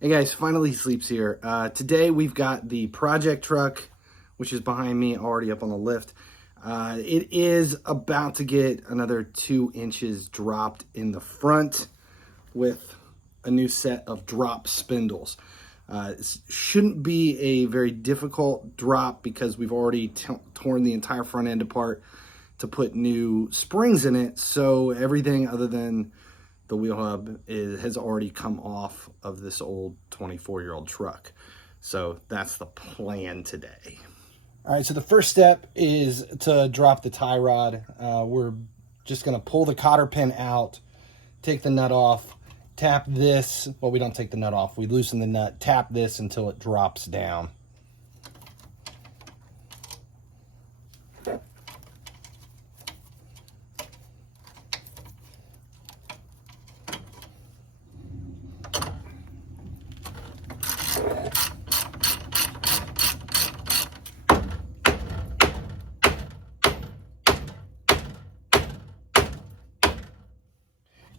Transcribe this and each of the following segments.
Hey guys, FinallyHeSleeps here. Today we've got the project truck, which is behind me, already up on the lift. It is about to get another 2 inches dropped in the front with a new set of drop spindles. It shouldn't be a very difficult drop because we've already torn the entire front end apart to put new springs in it, so everything other than the wheel hub has already come off of this old 24-year-old truck. So that's the plan today. All right, so the first step is to drop the tie rod. We're just gonna pull the cotter pin out, take the nut off, tap this. Well, we don't take the nut off, we loosen the nut, tap this until it drops down.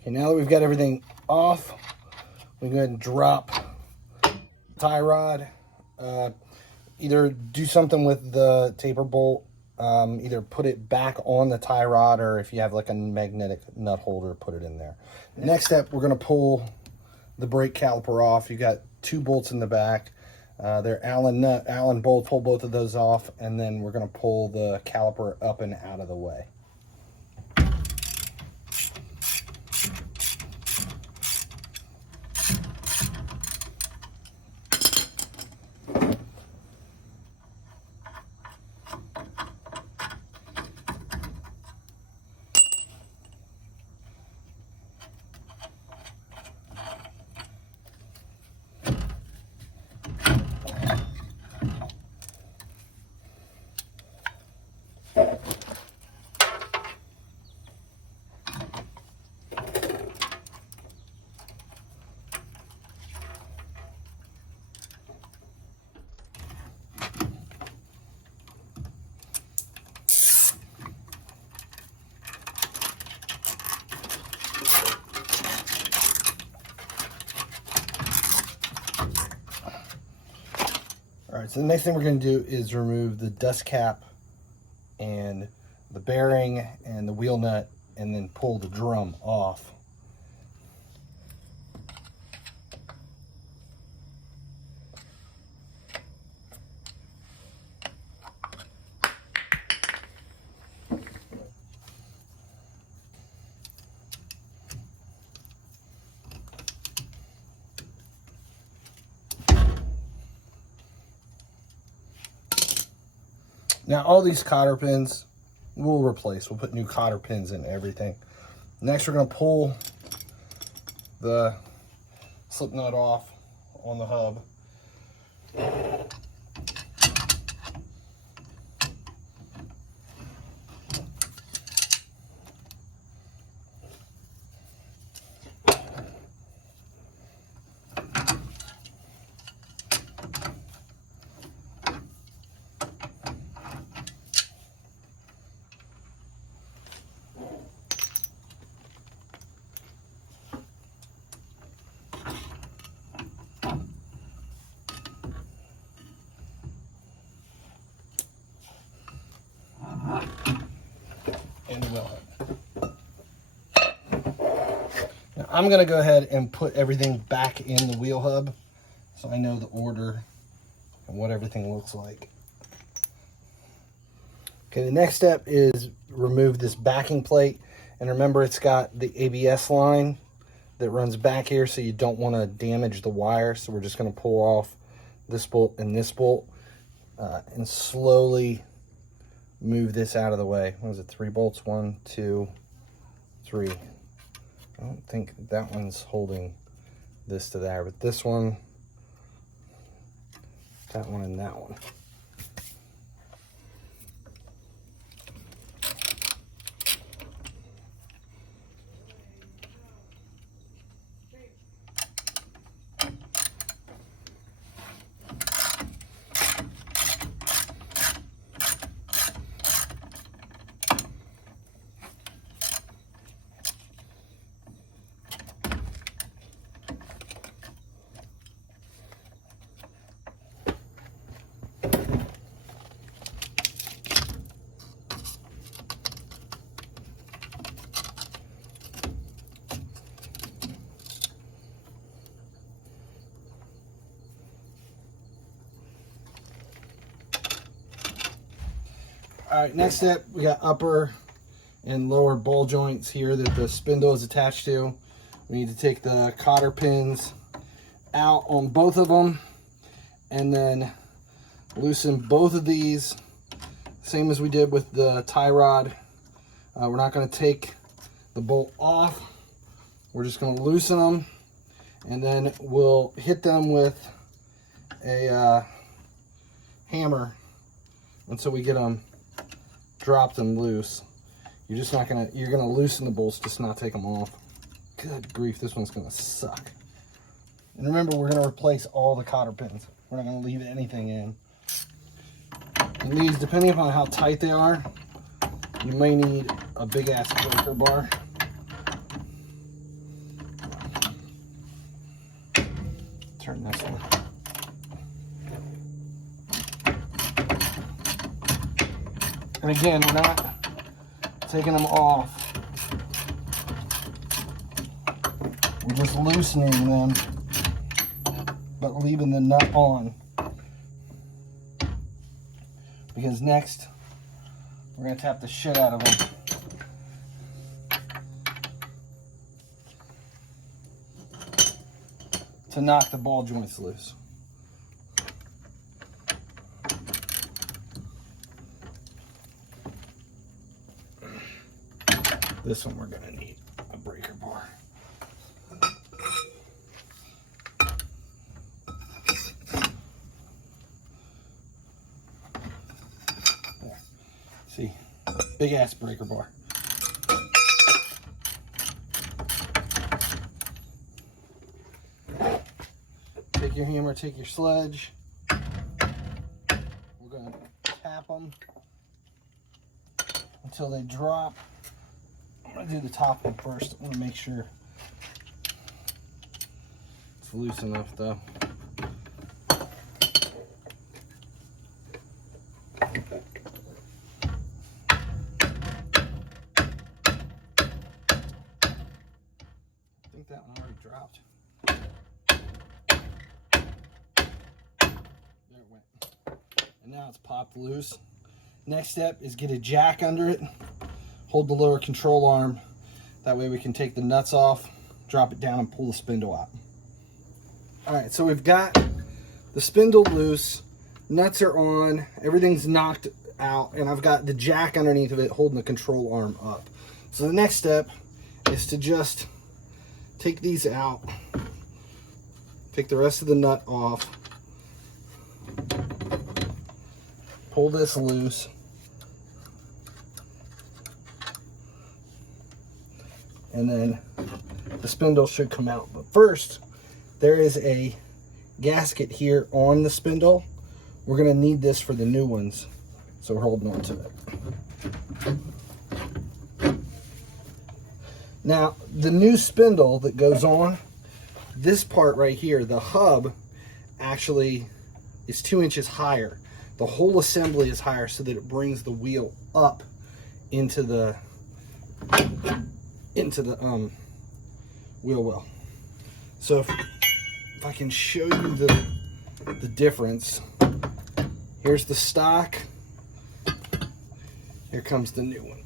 Okay, now that we've got everything off, we go ahead and drop the tie rod. Either do something with the taper bolt, either put it back on the tie rod, or if you have like a magnetic nut holder, put it in there. The next step, we're gonna pull the brake caliper off. You got 2 bolts in the back. They're Allen bolts. Pull both of those off, and then we're gonna pull the caliper up and out of the way. All right, so the next thing we're going to do is remove the dust cap and the bearing and the wheel nut, and then pull the drum off. Now all these cotter pins we'll replace. We'll put new cotter pins in everything. Next we're going to pull the slip nut off on the hub. And the wheel hub. Now I'm going to go ahead and put everything back in the wheel hub so I know the order and what everything looks like. Okay, the next step is remove this backing plate, and remember it's got the ABS line that runs back here, so you don't want to damage the wire. So we're just going to pull off this bolt and this bolt and slowly move this out of the way. What is it, 3 bolts? 1, 2, 3. I don't think that one's holding this to there, but this one, that one, and that one. All right, next step, we got upper and lower ball joints here that the spindle is attached to. We need to take the cotter pins out on both of them and then loosen both of these, same as we did with the tie rod. We're not going to take the bolt off. We're just going to loosen them, and then we'll hit them with a hammer until we get them dropped and loose. You're going to loosen the bolts, just not take them off. Good grief, this one's going to suck. And remember, we're going to replace all the cotter pins. We're not going to leave anything in. And these, depending upon how tight they are, you may need a big ass breaker bar. Turn this one. And again, we're not taking them off. We're just loosening them, but leaving the nut on. Because next, we're going to tap the shit out of them. To knock the ball joints loose. This one we're going to need a breaker bar. There. See, big ass breaker bar. Take your hammer, take your sledge. We're going to tap them until they drop. I'm going to do the top one first. I want to make sure it's loose enough though. I think that one already dropped. There it went. And now it's popped loose. Next step is get a jack under it. Hold the lower control arm. That way we can take the nuts off, drop it down, and pull the spindle out. All right, so we've got the spindle loose, nuts are on, everything's knocked out, and I've got the jack underneath of it holding the control arm up. So the next step is to just take these out, take the rest of the nut off, pull this loose, and then the spindle should come out. But first, there is a gasket here on the spindle. We're going to need this for the new ones, so we're holding on to it. Now, the new spindle that goes on, this part right here, the hub actually is 2 inches higher. The whole assembly is higher so that it brings the wheel up into the wheel well. So if I can show you the difference, here's the stock, here comes the new one.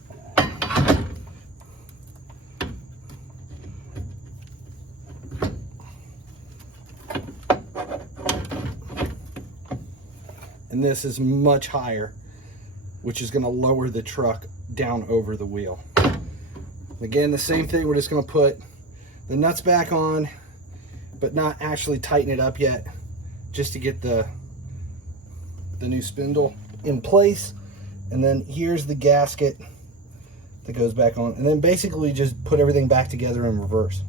And this is much higher, which is going to lower the truck down over the wheel. Again, the same thing, we're just going to put the nuts back on, but not actually tighten it up yet, just to get the new spindle in place. And then here's the gasket that goes back on. And then basically just put everything back together in reverse.